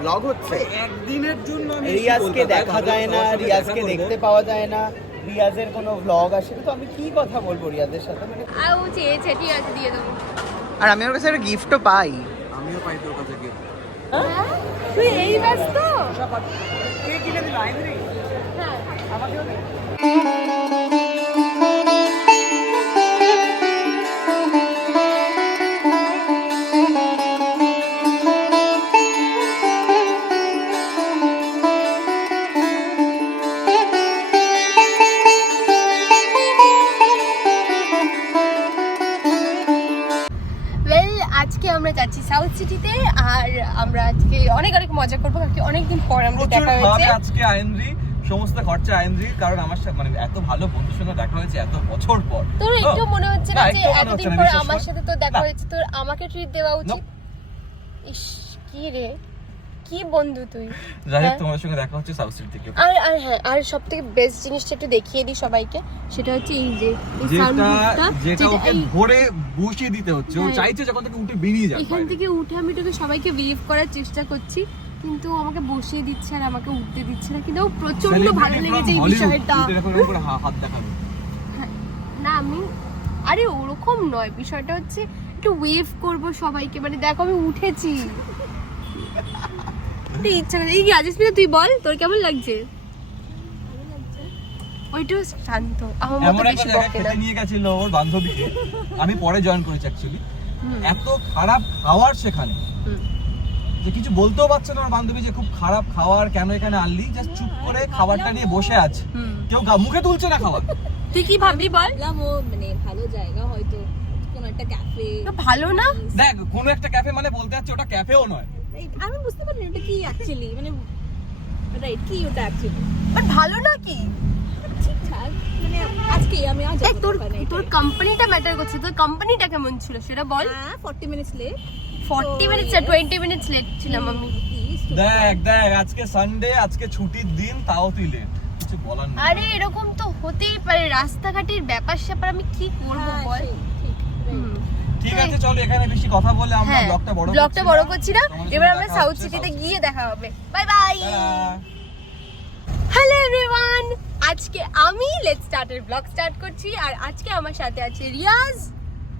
Blog হচ্ছে একদিনের জন্য রিয়াজকে দেখা যায় না, রিয়াজকে দেখতে পাওয়া যায় না, রিয়াজের কোনো ব্লগ আসে তো আমি কি কথা বলবো রিয়াজের সাথে? মানে ও চেয়েছে, ঠিক আছে দিয়ে দেবো। আর আমি ওর কাছে একটা গিফটও পাই। আমিও পাই তোর কাছে গিফট। তুই এই ব্যস্ত? কে কিনে দিল? আইনরি? হ্যাঁ আমাকেও দে। আজকে আমরা যাচ্ছি সাউথ সিটিতে, আর আমরা আজকে অনেক অনেক মজা করবো, কারণ অনেকদিন পর আমরা দেখা হয়েছে। আজকে আইনরি সমস্ত খরচা আইনরি, কারণ আমার সাথে মানে এত ভালো বন্ধুর সঙ্গে দেখা হয়েছে এত বছর পর। তোর একটু মনে হচ্ছে না যে এতদিন পর আমার সাথে তো দেখা হয়েছে, তোর আমাকে ট্রিট দেওয়া উচিত? ইস কি রে, কি বন্ধু তুই। যাই হোক, তোমার সঙ্গে দেখা হচ্ছে সাউথ সিটি থেকে। আর আর হ্যাঁ, আর সবথেকে বেস্ট জিনিসটা একটু দেখিয়ে দিই সবাইকে, সেটা হচ্ছে এই যে এই সানরুফটা, যেটা ওকে ধরে বসিয়ে দিতে হচ্ছে। ও চাইছে যখন থেকে উঠে বেরিয়ে যাবে। এখান থেকে উঠে আমি তোকে সবাইকে বিলিভ করার চেষ্টা করছি, কিন্তু আমাকে বসিয়ে দিচ্ছে আর আমাকে উঠতে দিচ্ছে না। কিন্তু প্রচন্ড ভালো লেগেছে এই বিষয়টা। এরকম করে হাত দেখাবে না আমি, আরে ওরকম নয়, বিষয়টা হচ্ছে একটু ওয়েভ করব সবাইকে, মানে দেখো আমি উঠেছি। ইচ্ছা করে এই রাজেশমিতা, তুই বল তোর কেমন লাগছে? ওইটা শান্ত, আমার মতো বেশি বকে না। নিয়ে গেছিল ওর বান্ধবীকে, আমি পরে জয়েন করেছি অ্যাকচুয়ালি। এত খারাপ খাওয়ার সেখানে যে কিছু বলতেও পারছে না ওর বান্ধবী, যে খুব খারাপ খাবার, কেন এখানে আনলি? জাস্ট চুপ করে খাবারটা নিয়ে বসে আছে, কেউ মুখে তুলছে না খাবার। তুই কি ভাবলি বল? ও মানে ভালো জায়গা, হয়তো কোন একটা ক্যাফে। ভালো না, দেখ কোন একটা ক্যাফে মানে বলতে যাচ্ছে ওটা ক্যাফেও নয়। আমি বুঝতে পারিনি ওটা কি অ্যাকচুয়ালি, মানে রাইট কি ওটা অ্যাকচুয়ালি, বাট ভালো না কি ঠিকঠাক। মানে আজকে আমি আজ তোর কোম্পানিটা ম্যাটার করছে, তোর কোম্পানিটা কেমন ছিল সেটা বল। 40 মিনিটস লেট, 40 মিনিটস আর 20 মিনিটস লেট ছিলাম আমি। দেখ আজকে সানডে, আজকে ছুটির দিন, তাও তুই লেট, কিছু বলার নেই। আরে এরকম তো হতেই পারে, রাস্তাঘাটের ব্যাপার স্যাপার আমি কি করব বল। ঠিক আছে চলো, এখানে বেশি কথা বলে আমরা ব্লগটা বড় করছি না। এবার আমরা সাউথ সিটিতে গিয়ে দেখা হবে। Bye bye. হ্যালো এভরিওয়ান, আজকে আমি লেটস স্টার্টের ব্লগ স্টার্ট করছি, আর আজকে আমার সাথে আছে রিয়াজ।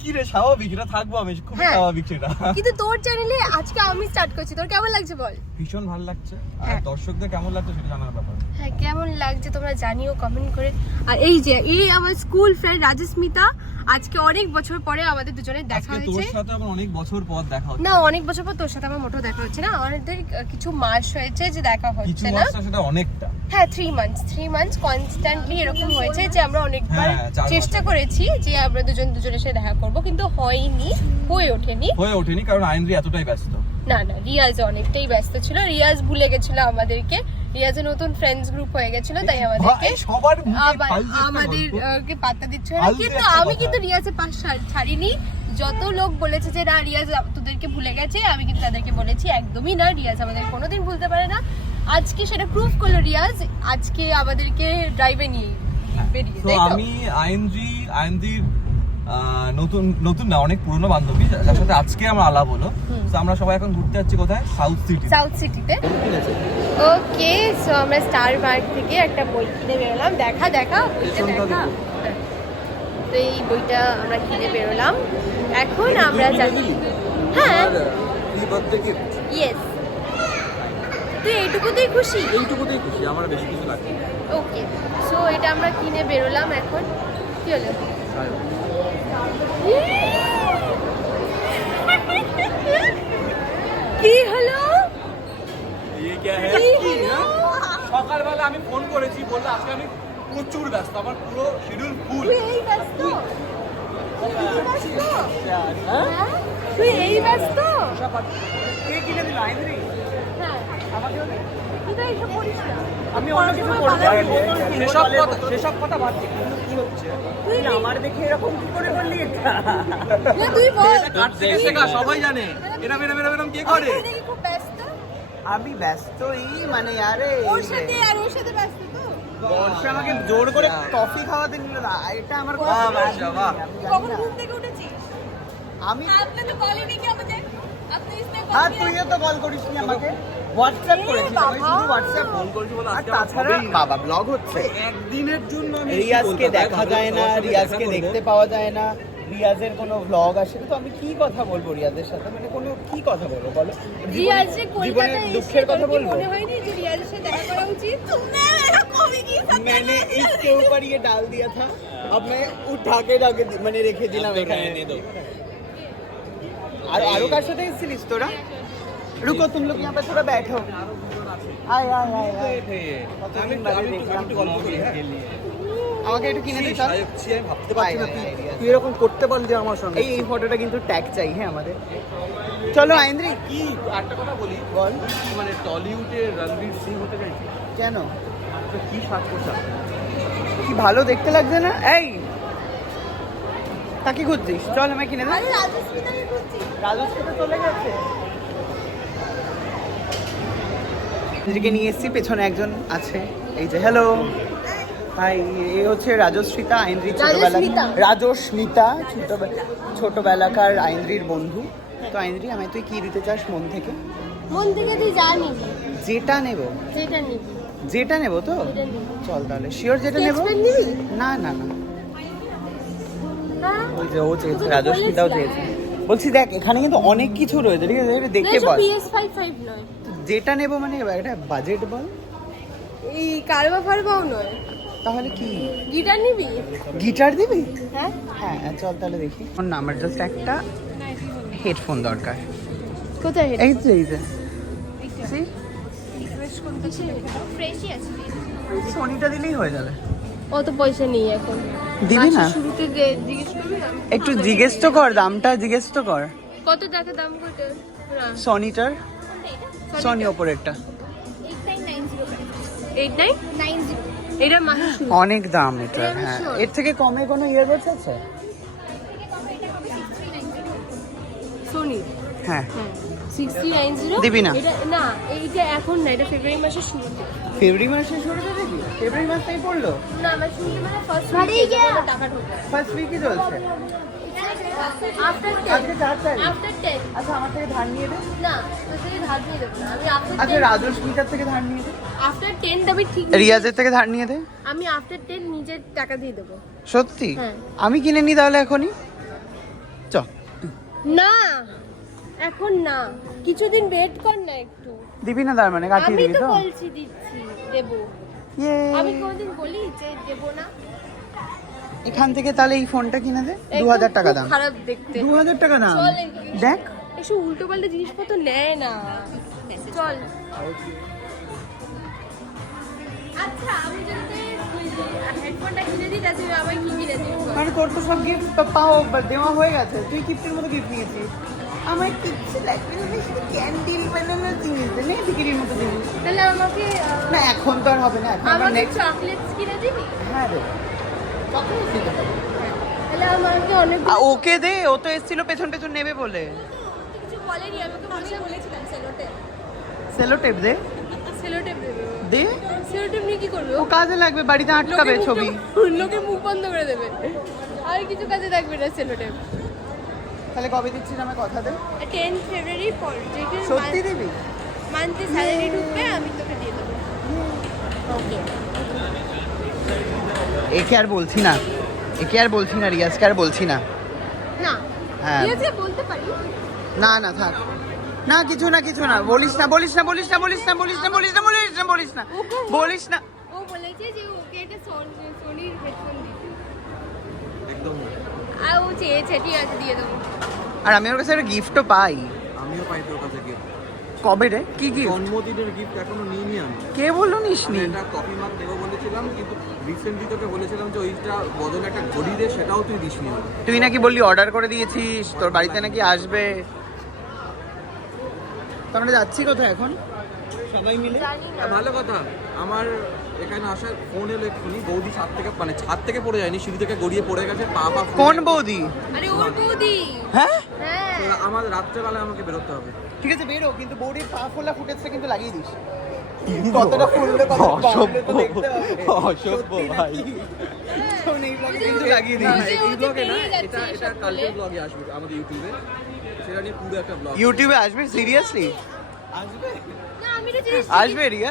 কি রে, স্বাভাবিক, এটা থাকবো আমি, খুব স্বাভাবিক সেটা। কিন্তু তোর চ্যানেলে আজকে আমি স্টার্ট করছি, তোর কেমন লাগছে বল? ভীষণ ভালো লাগছে, আর দর্শকদের কেমন লাগছে সেটা জানার ব্যাপার। হ্যাঁ কেমন লাগছে তোমরা জানিও কমেন্ট করে। আর এই যে এই আমার স্কুল ফ্রেন্ড রাজেশমিতা, আজকে অনেক বছর পরে আমাদের দুজনের দেখা হয়েছে। তোর সাথে আমার অনেক বছর পর দেখা হচ্ছে। না অনেক বছর পর তোর সাথে আমার মোটেও দেখা হচ্ছে না, আমাদের কিছু মাস হয়েছে যে দেখা হচ্ছে না। সেটা অনেকটা, হ্যাঁ 3 মান্থস কনস্ট্যান্টলি এরকম হয়েছে যে আমরা অনেকবার চেষ্টা করেছি যে আমরা দুজনের সাথে দেখা করব, কিন্তু হয়ে ওঠেনি কারণ আইনরি এতটাই ব্যস্ত। না রিয়াজ অনেকটাই ব্যস্ত ছিল, রিয়াজ ভুলে গেছিল আমাদেরকে, রিয়াজের নতুন ফ্রেন্ডস গ্রুপ হয়ে গেছিল, তাই আমাদেরকে পাত্তা দিচ্ছিল না। কিন্তু আমি কিন্তু রিয়াজের পাশ ছাড়িনি। যত লোক বলেছে যে না রিয়াজ তোদেরকে ভুলে গেছে, আমি কিন্তু তাদেরকে বলেছি একদমই না, রিয়াজ আমাদের কোনোদিন ভুলতে পারে না। আজকে সেটা প্রুভ করলো রিয়াজ, আজকে আমাদেরকে ড্রাইভে নিয়ে বেরিয়ে। তো আমি আইনদির নতুন না, অনেক পুরনো বান্ধবী, যার সাথে আজকে আমরা আলাপ হলো। তো আমরা সবাই এখন ঘুরতে যাচ্ছি কোথায়? সাউথ সিটিতে। ওকে, সো আমরা স্টার মার্ক থেকে একটা বই কিনে বেরোলাম। দেখা তো এই বইটা আমরা কিনে বেরোলাম, এখন আমরা যাচ্ছি। হ্যাঁ ইয়েস, তুই এইটুকুতেই খুশি? আমার বেশি কিছু লাগবে। ওকে, সো এটা আমরা কিনে বেরোলাম। এখন কি হলো? কি হলো? সকালবেলা আমি ফোন করেছি, বললো আজকে আমি প্রচুর ব্যস্ত, আমার পুরো শিডিউল ফুল। তুই এই ব্যস্ত? কে কিনে দিল? আইনরি? হ্যাঁ আমাকেও দে। তুই তো এইসব করিস না। আমি অন্য কিছু করবো, সেসব কথা ভাবছি, কিন্তু কি হচ্ছে তুই আমার দেখে এরকম কি করে বললি? না তুই বল, কাট থেকে শেখা, সবাই জানে এরকম কে করে। তুই খুব ব্যস্ত। আমি ব্যস্তই, মানে আরে ওর সাথে ব্যস্ত তো। বর্ষা আমাকে জোর করে কফি খাওয়াতে নিল না, এটা আমার কখন ঘুম থেকে উঠেছিস? আমি আপনি তো কলই নেই কি আমাদের? আপনি इसने হ্যাঁ তুইও তো কল করিসনি আমাকে। হোয়াটসঅ্যাপ করেছি আমি বাবা। শুধু হোয়াটসঅ্যাপ ফোন করেছি বলে আর আজকে আমার তাছাড়া হবেই না। বাবা ব্লগ হচ্ছে একদিনের জন্য আমি রিয়াজকে দেখা যায় না, রিয়াজকে দেখতে পাওয়া যায় না, রিয়াজের কোনো ভ্লগ আসে না, তো আমি কি কথা বলবো রিয়াজের সাথে, মানে কোনো কি কথা বলবো বলো? রিয়াজ যে জীবনের কলকাতায় এসে দুঃখের কথা তোর কি বলবো? মনে হয়নি যে রিয়াজের সাথে দেখা করা উচিত? मैंने इसके ऊपर ये डाल दिया था, अब मैं उठा के मैंने রেখে দিলাম এখানে। আর আরো কার সাথে এসেছিলিস তোরা? रुको तुम लोग यहाँ पे थोड़ा बैठो। आय आय आय आय। আমি একটু গল্প করি, হ্যাঁ। আমাকে একটু কিনে দিস। সাহেব ছিয়াই ভাবতে পারছি না তুই এরকম করতে পারলি আমার সঙ্গে। এই ফটোটা কিন্তু ট্যাগ চাই হ্যাঁ আমাদের। চলো আইন্দ্রি কি একটা কথা বলি, বল মানে টলিউডে রণবীর সিং হতে চাইছি, কেন? তো কি সাজ পোশাক, কি ভালো দেখতে লাগছে না? এই তাকে খুঁজছিস? চল আমায় কিনে দে। রাজস্বী তো চলে গেছে। নিজেকে নিয়ে এসেছি, পেছনে একজন আছে, এই যে হ্যালো হাই, এই হচ্ছে রাজস্মিতা, আইন্দ্রির ছোটবেলা, রাজস্মিতা ছোটবেলাকার আইন্দ্রির বন্ধু। তো আইন্দ্রি আমায় তুই কি দিতে চাস মন থেকে? মন থেকে তুই যা নিবি, যেটা নেব, যেটা নিবি যেটা নেব তো সেটা নিবি। চল তাহলে শিওর যেটা Sketch নেব। pen নিবি? না না না, হ্যাঁ? ওই যে ও চেয়েছে, তোকে তো রাজস্মিতাও বলেছিলাম। চেয়েছে। বলছি দেখ এখানে কিন্তু অনেক কিছু রয়েছে, ঠিক আছে? এটা দেখে না, বল এসব PS5 নয়। যেটা নেব, মানে একটা বাজেট বল এই কারবা ফারবাও নয়। তাহলে কি গিটার নিবি? গিটার দিবি? হ্যাঁ। হ্যাঁ চল তাহলে দেখি। না আমার জাস্ট একটা হেডফোন দরকার। কোথায় হেড? এই তো এই যে See? ফ্রেশই আছে। সোনিটা দিলেই হয়ে যাবে। অত পয়সা নেই এখন। দিবি না? মাসের শুরুতে জিজ্ঞেস করবি না? একটু জিজ্ঞেস তো কর, দামটা জিজ্ঞেস তো কর। কত টাকা দাম কত? না। সনিটার, সনি ওপরেরটা 8990। এটা মাসের শুরু। অনেক দাম এটা। আমি হ্যাঁ sure। এর থেকে কমে কোনো ইয়ারবাডস আছে? সোনি। হ্যাঁ 6090। দিবি না? এটা না, এইটা এখন না, এটা ফেব্রুয়ারি মাসের শুরুতে। ফেব্রুয়ারি মাসে শুরুতে দেখি, ফেব্রুয়ারি মাসটাই পড়লো, না, আমার শুরুতে মানে ফার্স্ট উইকে টাকা ঢোকে। ফার্স্ট উইকই চলছে। আফটার আজকে 4 তারিখ। 10। আচ্ছা আমার থেকে ধার নিয়ে দে। না, তোর থেকে ধার নিয়ে দেবো না। আমি আচ্ছা রাজস্মিতার থেকে ধার নিয়ে দে। আফটার 10 আমি ঠিক রিয়াজের থেকে ধার নিয়ে দে। আমি আফটার 10 নিজের টাকা দিয়ে দেবো। সত্যি? হ্যাঁ। আমি কিনে নি তাহলে এখনই। চ না, এখন না, কিছুদিন ওয়েট কর না একটু। দিবি না তার মানে? কাটিয়ে আমি দিবি তো তো? বলছি দিচ্ছি, দেবো। ইয়ে। আমি কোনদিন বলি যে দেবো না? এখান থেকে তাহলে এই ফোনটা কিনে দে। একদম 2000 টাকা খুব দাম। খারাপ দেখতে। 2000 টাকা দাম। চল একটু। দেখ এসব উল্টো পাল্টা জিনিসপত্র নেয় না। চল। আচ্ছা, আমি যদি হেডফোনটা কিনে দিই তাহলে তুই আবার কি কিনে দিবি? মানে তোর তো সব গিফট পাও দেওয়া হয়ে গেছে, তুই গিফটের মতো গিফট নিয়েছিস। আমার কিচ্ছু লাগবে না, শুধু ক্যান্ডেল বানানো জিনিস দে, না বিক্রির মতো জিনিস। তাহলে আমাকে না এখন তো আর হবে না, এখন আমার আমাকে নেক্সট। চকলেটস কিনে দিবি? হ্যাঁ রে চকলেট দিতে হবে। তাহলে আমাকে অনেক ওকে দে, ও তো এসেছিল পেছন পেছন নেবে বলে। কিছু বলেনি, আমাকে ভাষা বলেছিলাম সেলোটেপ। সেলো টেপ দে। সেলোটেপ দেবে ও। দে, সেলোটেপ নিয়ে কি করবে ও কাজে লাগবে, বাড়িতে আটকাবে ছবি। লোকে মুখ বন্ধ করে দেবে, আর কিছু কাজে থাকবে না সেলোটেপ। তাহলে কবে দিচ্ছিস আমার কথা দে? 10 ফেব্রুয়ারি পর যেদিন সত্যি দিবি? মান্থলি স্যালারি ঢুকবে আমি তোকে দিয়ে দেবো। ওকে। একে আর বলছি না, একে আর বলছি না, রিয়াজকে আর বলছি না। না, হ্যাঁ। ঠিক আছে বলতে পারি। না না থাক, না কিছু না কিছু না, বলিস না বলিস না বলিস না বলিস না বলিস না বলিস না বলিস না বলিস না বলিস না। ও বলেছে যে ওকে একটা সোনির হেডফোন দিতে, একদম না। আর ও চেয়েছে, ঠিক আছে দিয়ে দেবো। আর আমি ওর কাছে একটা গিফটও পাই। আমিও পাই তোর কাছে গিফট, কবে রে? কি গিফট? জন্মদিনের গিফট এখনো নিইনি আমি। কে বললো নিসনি? একটা কফি মাগ দেবো বলেছিলাম, কিন্তু রিসেন্টলি তোকে বলেছিলাম যে ওইটা বদলে একটা ঘড়ি দে, সেটাও তুই দিসনি আমাকে। তুই নাকি বললি অর্ডার করে দিয়েছিস, তোর বাড়িতে নাকি আসবে। তো আমরা যাচ্ছি কোথায় এখন সবাই মিলে? জানি না। ভালো কথা, আমার এখানে আসার ফোন এলো এক্ষুনি, বৌদি ছাদ থেকে পড়ে যায়নি, সিঁড়ি থেকে গড়িয়ে পড়ে গেছে, পা ফুলে কোন গেছে। বৌদি? আরে ওর বৌদি। হ্যাঁ হ্যাঁ, তো আমার রাত্রেবেলায় আমাকে বেরোতে হবে। ঠিক আছে বেরো, কিন্তু বৌদির পা ফোলা ফুটেছে কিন্তু লাগিয়ে দিস। কতটা ফুললে কতটা বাড়লে তো দেখতে হবে। অসভ্য ভাই। শোন এই ব্লগে কিন্তু লাগিয়ে দিস। ওই যে এই ব্লগে না, পেরিয়ে যাচ্ছে এটা এসব কালকের বলে। ব্লগে আসবে আমাদের ইউটিউবে, সেটা নিয়ে পুরো একটা ব্লগ। ইউটিউবে আসবে সিরিয়াসলি? আসবে? না, আমি একটা জিনিস আসবে রিয়া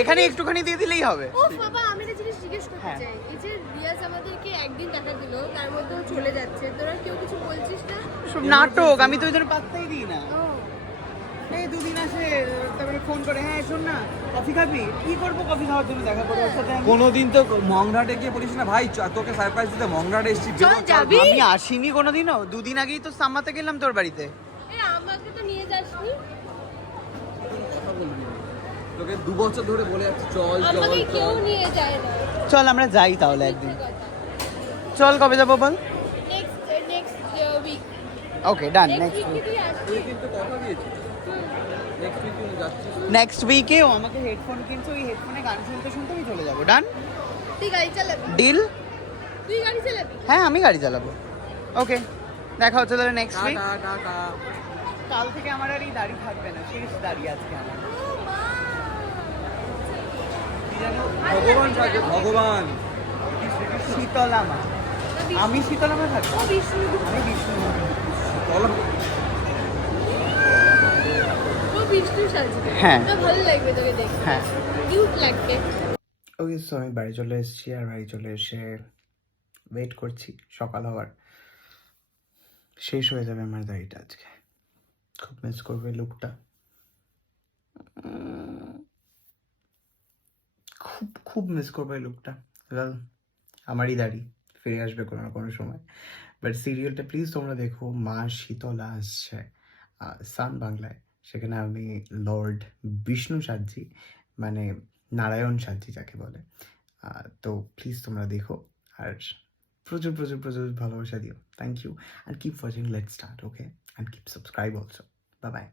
এখানে একটুখানি দিয়ে দিলেই হবে ও বাবা আমি একটা জিনিস জিজ্ঞেস করতে হ্যাঁ। চাই এই যে রিয়াজ আমাদেরকে একদিন দেখা দিল তার মধ্যে ও চলে যাচ্ছে তোরা কেউ কিছু বলছিস না সব নাটক আমি তো ওই জন্য পাত্তাই দিই না ও এই দুদিন আসে তারপরে ফোন করে হ্যাঁ শোন না কফি খাবি কি করবো কফি খাওয়ার জন্য দেখা করবো ওর সাথে আমি? কোনোদিন তো মংরাটে গিয়ে বলিস না ভাই তোকে সারপ্রাইজ দিতে মংরাটে এসেছি চল যাবি আমি আসিনি কোনোদিনও দুদিন আগেই তো সাম্মাতে গেলাম তোর বাড়িতে এই আমাকে তো নিয়ে যাসনি তোকে 2 বছর ধরে বলে যাচ্ছি চল চল আমাকে কেউ চল নিয়ে যায় না চল আমরা যাই তাহলে একদিন চল কবে যাবো বল নেক্সট উইক ওকে ডান নেক্সট নেক্সট উইকে তুই আসবি তুই কিন্তু কথা দিয়েছিস নেক্সট উইক তুই যাচ্ছিস নেক্সট উইকে ও আমাকে হেডফোন কিনছে ওই হেডফোনে গান শুনতে শুনতে আমি চলে যাবো ডান তুই গাড়ি চালাবি ডিল তুই গাড়ি চালাবি হ্যাঁ আমি গাড়ি চালাবো ওকে দেখা হচ্ছে তাহলে নেক্সট উইক টাটা টাটা কাল থেকে আমার আর এই দাড়ি থাকবে না শেষ দাড়ি আজকে আমার কি জানো ভগবান থাকে ভগবান শীতলা মা আমি শীতলা মা থাকবো ও বিষ্ণু আমি বিষ্ণু চলো ও বিষ্ণু সাজবে হ্যাঁ। না ভালো লাগবে তোকে দেখতে হ্যাঁ কিউট লাগবে ওকে সো আমি বাড়ি চলে এসেছি আর বাড়ি চলে এসে ওয়েট করছি সকাল হওয়ার শেষ হয়ে যাবে আমার দাড়িটা আজকে খুব মিস করবে লুকটা খুব খুব মিস করবে লুকটা আমারই দাড়ি ফিরে আসবে কোনো না কোনো সময় বাট সিরিয়ালটা প্লিজ তোমরা দেখো মা শীতলা আসছে সান বাংলায় সেখানে আমি লর্ড বিষ্ণু সাজি মানে নারায়ণ সাজি যাকে বলে তো প্লিজ তোমরা দেখো আর প্রচুর প্রচুর প্রচুর ভালোবাসা দিও thank you and keep watching let's start okay and keep subscribe also bye by